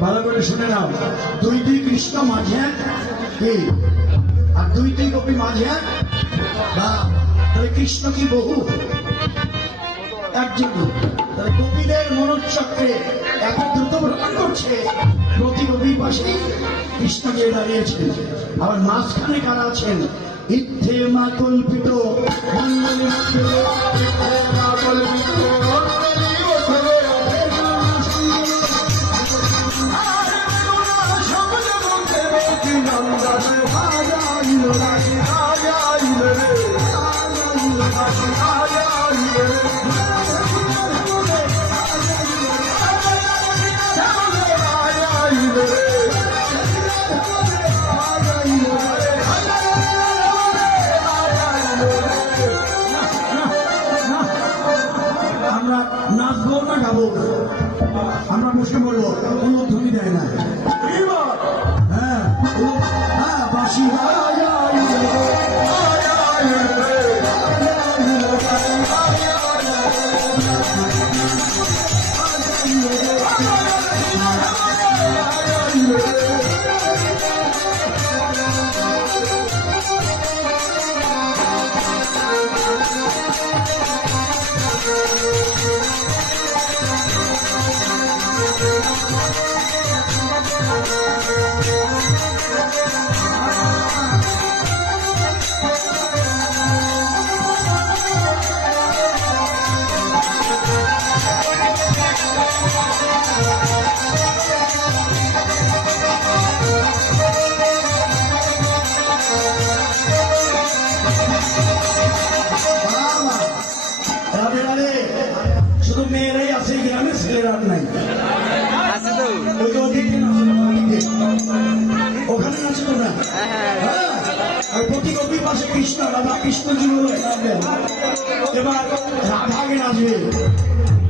ভালো করে শুনে নাও। দুইটি কৃষ্ণ মাঝে কি? আর দুইটি গোপী মাঝে বা তাহলে কৃষ্ণ কি বহু? একজন। তাহলে গোপীদের মনোচক্রে এত দ্রুত ভ্রমণ করছে প্রতি গোপীর পাশেই কৃষ্ণ গিয়ে দাঁড়িয়েছেন আবার মাঝখানে কারা আছেন? ইথে মা কল্পিত মণ্ডলী আমরা বসে বলব কোনো ধ্বনি দেয় না। হ্যাঁ ও, হ্যাঁ বাসি রাধে রাধে শুধু মেয়েরাই আছে এই গ্রামে ছেলেরা আর নাই আছে তো ওই যে ওদিকে না, ওদিকে। ওখানে আছে তো না হ্যাঁ আর প্রতি গোপীর পাশে কৃষ্ণ রাধা কৃষ্ণ জীবনে নাচবেন এবার রাধাকে নাচবে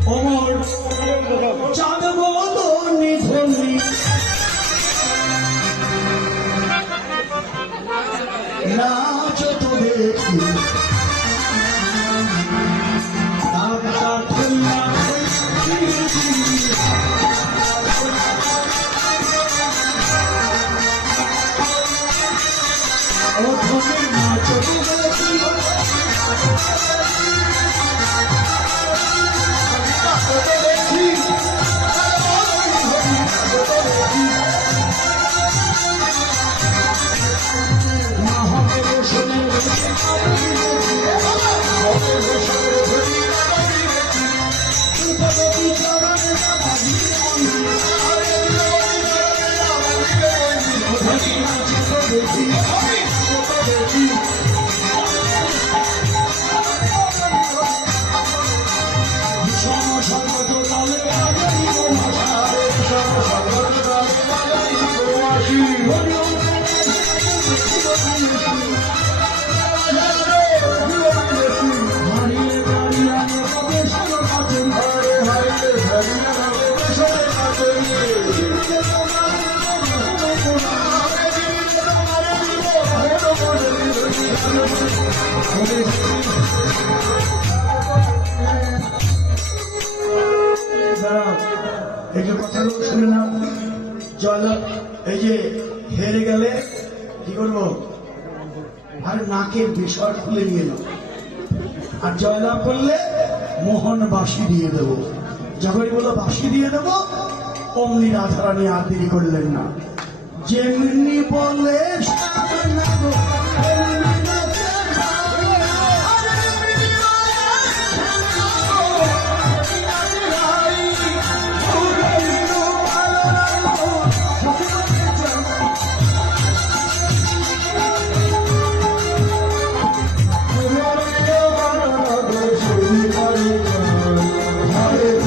অমর নাচ তো এই যে কথাগুলো শুনে নাও জল এই যে হেরে গেলে কি করব? আর নাকের বিষয় খুলে নিয়ে নাও। আর জয়লাভ করলে মোহন বাসি দিয়ে দেবো। যখনই বলো বাসি দিয়ে দেবো অমনি রাধারানী আর দেরি করলেন না। যেমনি বলে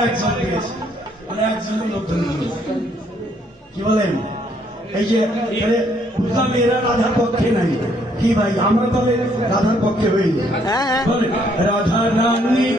একজন পেয়েছে মানে একজনই লোক কি বলেন এই যে পূজা মেয়েরা রাধার পক্ষে নাই। কি ভাই আমরা তবে রাধার পক্ষে হইনি। হ্যাঁ হ্যাঁ। রাধা রানী